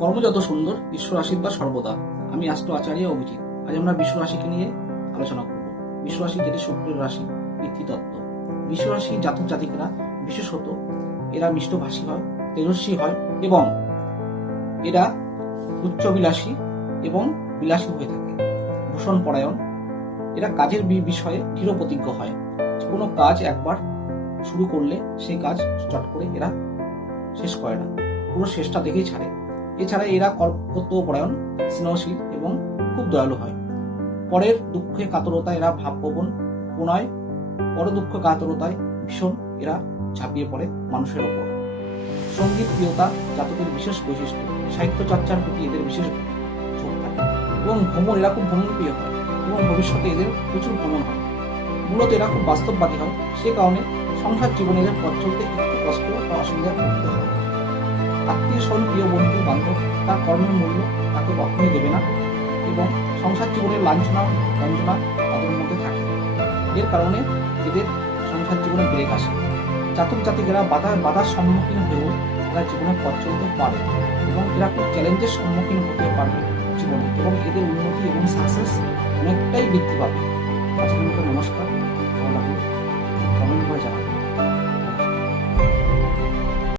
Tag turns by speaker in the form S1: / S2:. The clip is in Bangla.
S1: কর্ম যত সুন্দর, ঈশ্বর আশীর্বাদ সর্বদা। আমি আষ্ট্র আচার্য অভিজিৎ। আজ আমরা বিশ্ব রাশিকে নিয়ে আলোচনা করব। বিশ্ব রাশি যেটি শুক্রের রাশি তত্ত্ব। বিশ্ব রাশি জাতক জাতিকরা, বিশেষত এরা মিষ্টভাষী হয়, তেজস্বী হয় এবং এরা উচ্চবিলাসী এবং বিলাসী হয়ে থাকে। ভূষণ পরায়ণ। এরা কাজের বিষয়ে দৃঢ় প্রতিজ্ঞ হয়। কোনো কাজ একবার শুরু করলে সেই কাজ চট করে এরা শেষ করে না। পুরো শেষটা দেখেই ছাড়ে। এছাড়া এরা কর্তব্যপরায়ণ স্নেহশীল এবং খুব দয়ালু হয়। পরের দুঃখে কাতরতা এরা ভাবপ্রবণ প্রণয় পর দুঃখ কাতরতায় ভীষণ এরা ঝাঁপিয়ে পড়ে মানুষের ওপর। সংগীত, প্রিয়তা জাতকের বিশেষ বৈশিষ্ট্য। সাহিত্য চর্চার প্রতি এদের বিশেষ এবং ভ্রমণ, এরা খুব ভ্রমণ প্রিয় হয় এবং ভবিষ্যতে এদের প্রচুর ভ্রমণ হয়। মূলত এরা খুব বাস্তববাদী হয়। সে কারণে সংসার জীবনে এদের পথ চলতে একটু কষ্ট বা অসুবিধার পড়তে হয়। আত্মীয় স্বজন প্রিয় বন্ধু, বান্ধব, তার কর্মের মূল্য তাকে কখনোই দেবে না এবং সংসার জীবনের লাঞ্ছনা বঞ্চনা তাদের মধ্যে থাকে। এর কারণে এদের সংসার জীবনে ব্রেক আসে। জাতক জাতিকেরা বাধা, বাধার সম্মুখীন হয়েও এরা জীবনে পথ চলতে পারে এবং এরা খুব চ্যালেঞ্জের সম্মুখীন হতে পারবে জীবনে এবং এদের উন্নতি এবং সাকসেস অনেকটাই বৃদ্ধি পাবে। আজকের মতো নমস্কার।